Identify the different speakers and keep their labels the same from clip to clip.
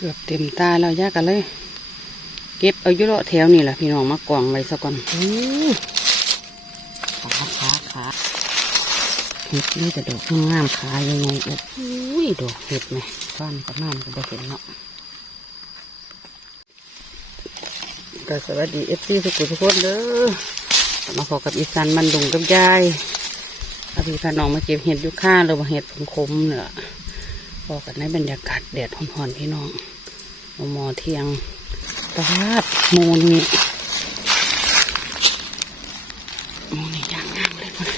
Speaker 1: เกือบเต็มตาแล้วยากกันเลย เก็บเอาอยุโรแถวนี่แหละพี่น้องมากองไว้ซะก่อนอู้ขาขาขาเห็ดนี่จะดอกงามๆขายังไงเอ็ดอุ้ยดอกเห็ดไหมก้อนกับน้ำก็บ่เห็นเนาะก็สวัสดีเอฟซีทุกคนทุกคนเด้อมาพอกับอีสานมันดุงกับยายเอาพี่พาน้องมาเก็บเห็ดอยุค่าหรือว่าเห็ดผงคมๆเนี่ย พอกันในบรรยากาศแดดห่อนๆพี่น้องมอเที่ยงตลาดโมนี่โมนี่ย่างงามเลยพ่อนะ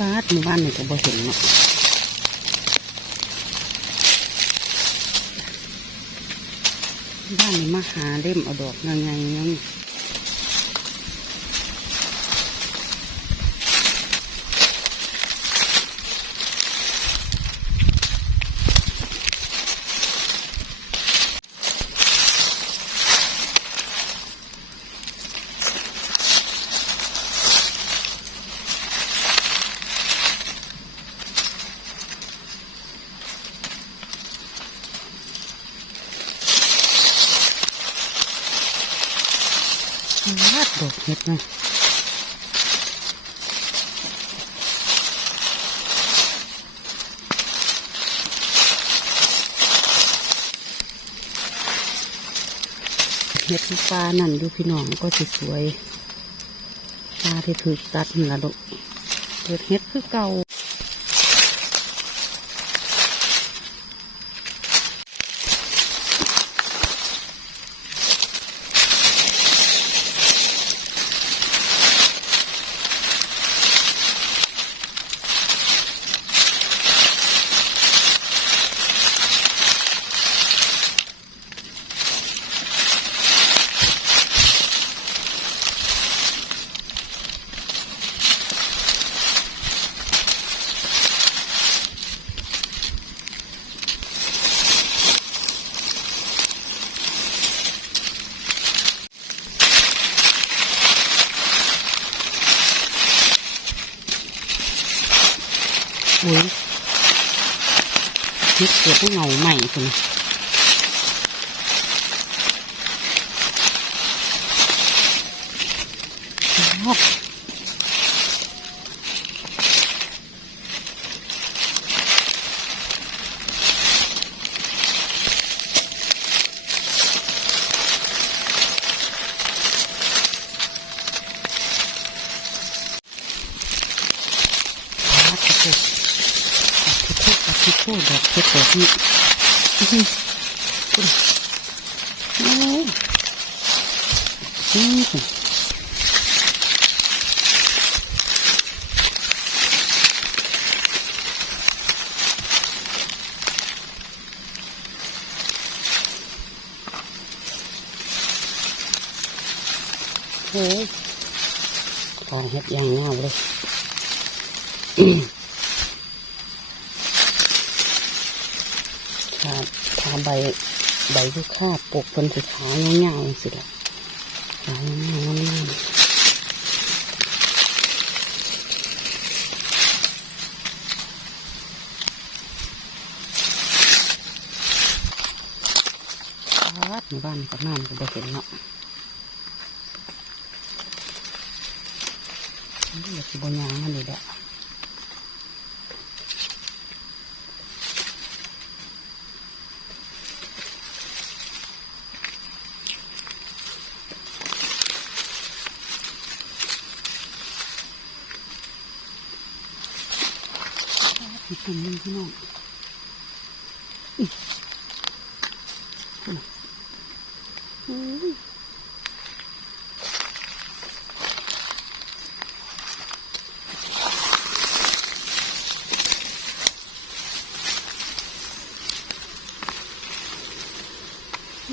Speaker 1: บ้านหมู่บ้านนี่ก็บ่เห็นเนาะบ้านนี้มาหาเล่มเอาดอกยังไงยังาดดอกเห็ดนะเห็ดปลานั่นดูพี่น้องก็สวยปลาที่ถือตัดนี่ละลูกเกิดเห็ดคือเก่า อุ้ยคิด เกิดเงาใหม่คนนะชอบปัดกระปุก ปัดทิชชู่ปัดทิชชู่ดอกเพชรแบบนี้อื้อหือคุณโอ้ยนี่สิโอ้ยของเฮ็ดอย่างเงาเลย ถ้าถ้า ใบใบที่ข้าปกเป็นสีขาวเงาๆสิละขาวเงาๆงามๆวัดหมู่บ้านกับน้ำก็บ่เห็นเนาะนี่อยากสิบนยางมันเลยแหละุ่มหนึงพี่น้อง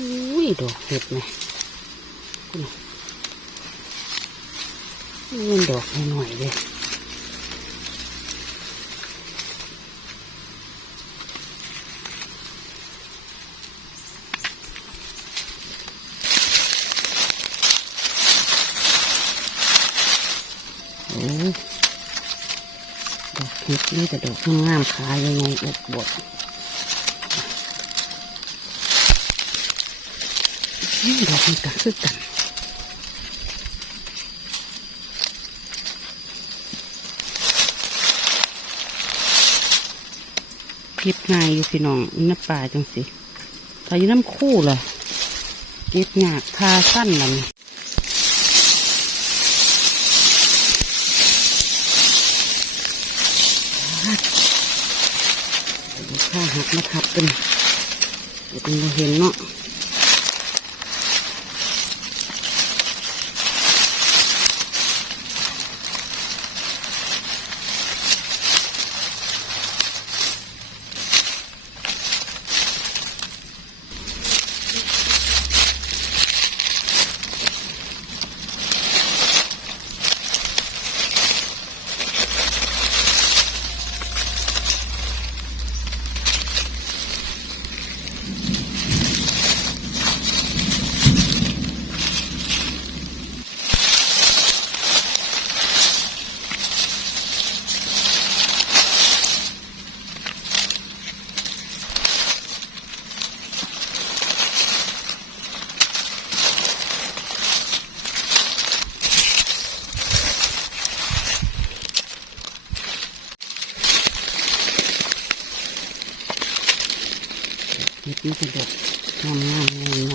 Speaker 1: อุ้ยดอกเห็ดไหมคุณน่ะนี่มันดอกหน่อยเลยโอ้ยด อกเห็ดนี่แต่ดอกงามขายังไงอวบบดนี่ดอกมันก็คือกันเก็บง่ายอยู่พี่น้องน้ำป่าจังสิถ้าอยู่น้ำคู่ล่ะเก็บยากคาสั้นล่ะนี่เดี๋ยว ข้าหักมาทับกันเดี๋ยวมันบ่เห็นเนาเห็ดมันจะ ดกงาม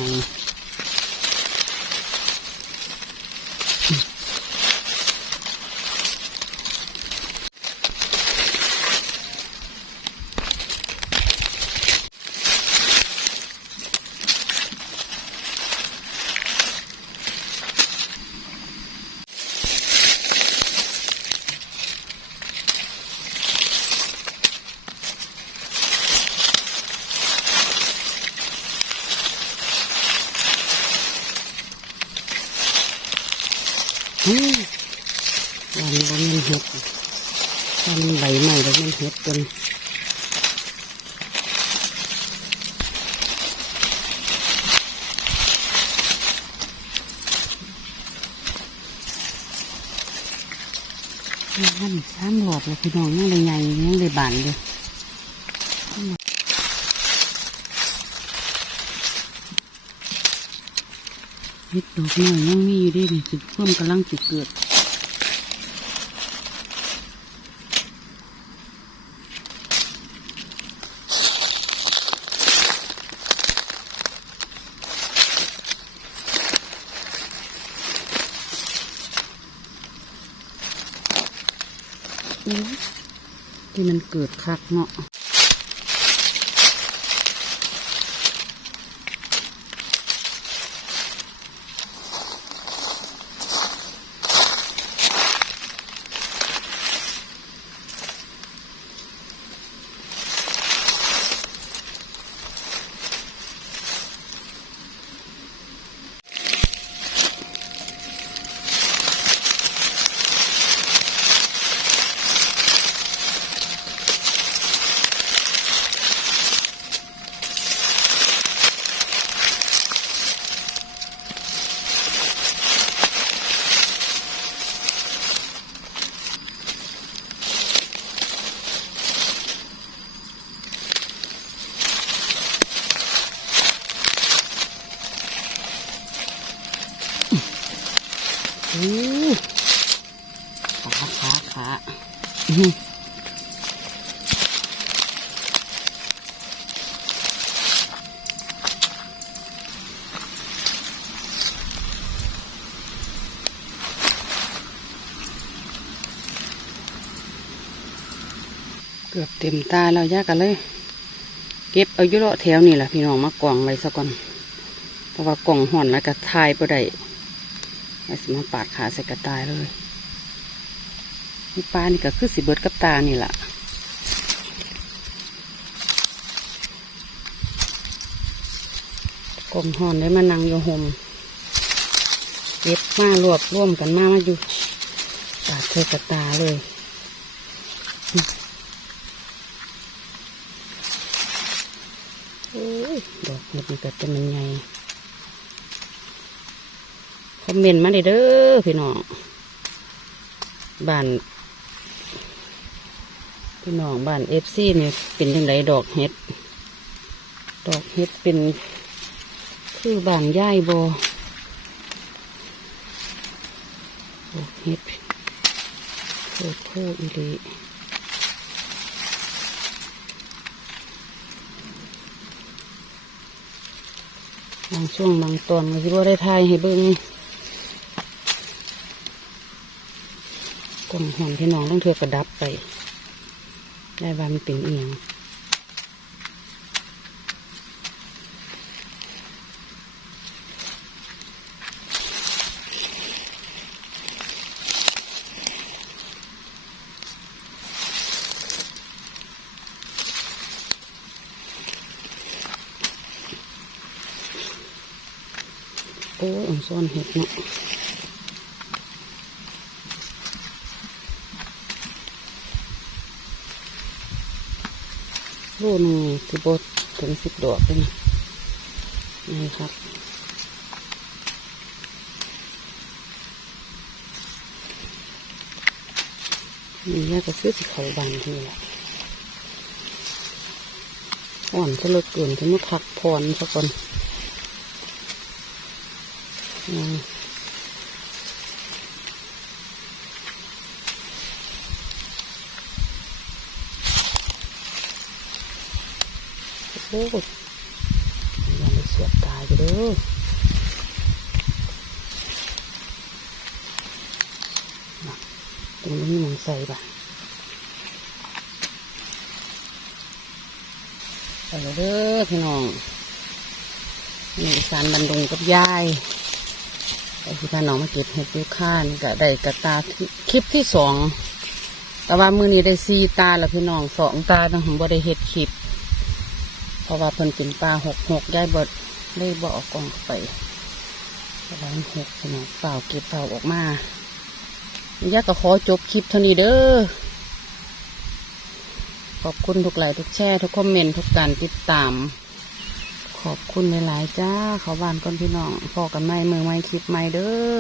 Speaker 1: ง วันบนมันเห็ดวันใบใหม่แล้วมันเห็ดจนมันสามหลอดเลยพี่น้องยังเลยใหญ่ยังเลยบานเลย เห็ดดอกน้อยยังมีอยู่ด้วยนี่สิเพิ่มกำลังจิเกิดที่มันเกิดคักเนาะ ขาขาขาเกือบเต็มตาแล้วยากกันเลย เก็บเอายุเลแถวนี่แหละพี่น้องมากล่องไว้ซะก่อน เพราะว่ากล่องห่อนแล้วก็ทายบ่ได้ ไอ้สิมาปาดขาใส่กระตายเลยนี่ปลานี่ก็คือสิเบิดกับตานี่แหละกล่องห่อนได้มานั่งอยู่ห่มเก็บมารวบร่วมกันมามาอยู่ปาดใส่กระตาเลยโอ้ยดอกเห็ดนี่ก็จะมันใหญ่ คอมเมนต์มาเด้อพี่น้องบ้านพี่น้องบ้านเอฟซีนี่เป็นยังไงดอกเห็ด ดอกเห็ดเป็นคือบ้านย่ายบอดอกเห็ดโคตรโคตรอีลีบางช่วงบางตอนก็คิดว่าได้ทายให้เบิ้ง กล่องหอนที่น้องต้องเทือกกระดับไป ได้ว่ามันเป็นเอียงโอ้ยอ่อนซ่อนเห็ดเนาะ โลหนึงสิบถึงสิบดอกเลยนนี่ครับนี่ยากระซื้อสิเขาบานที่ละอ่อนจะเลิกเกินจะมาพักผ่อนสักคนอืม โอ้ยยังไม่เสียบตายเด้อน่ะตรงนี้มันใส่ปะไปเด้อพี่น้องนี่อีสารบันดุงกับยายไอ้ที่พาน้องมาเก็บเห็ดยูคานก็ได้กระตาคลิปที่สอง แต่ว่ามือนี้ได้สี่ตาแล้วพี่น้องสองตาเนาะผมบ่ได้เห็ดคลิป ราะว่าเพิ่นเป็นปลาหกหกยายบดได้บ่ออกกองไปเพระว่ามันหกพี่น้องเปล่าเก็บเปล่าออกมาย่าก็ขอจบคลิปเท่านี้เด้อ ขอบคุณทุกไลค์ทุกแชร์ทุกคอมเมนต์ทุกการติดตาม ขอบคุณหลายๆจ้า เขาบ้านก้นพี่น้องพอกันไม่มือไม่คลิปไม่เด้อ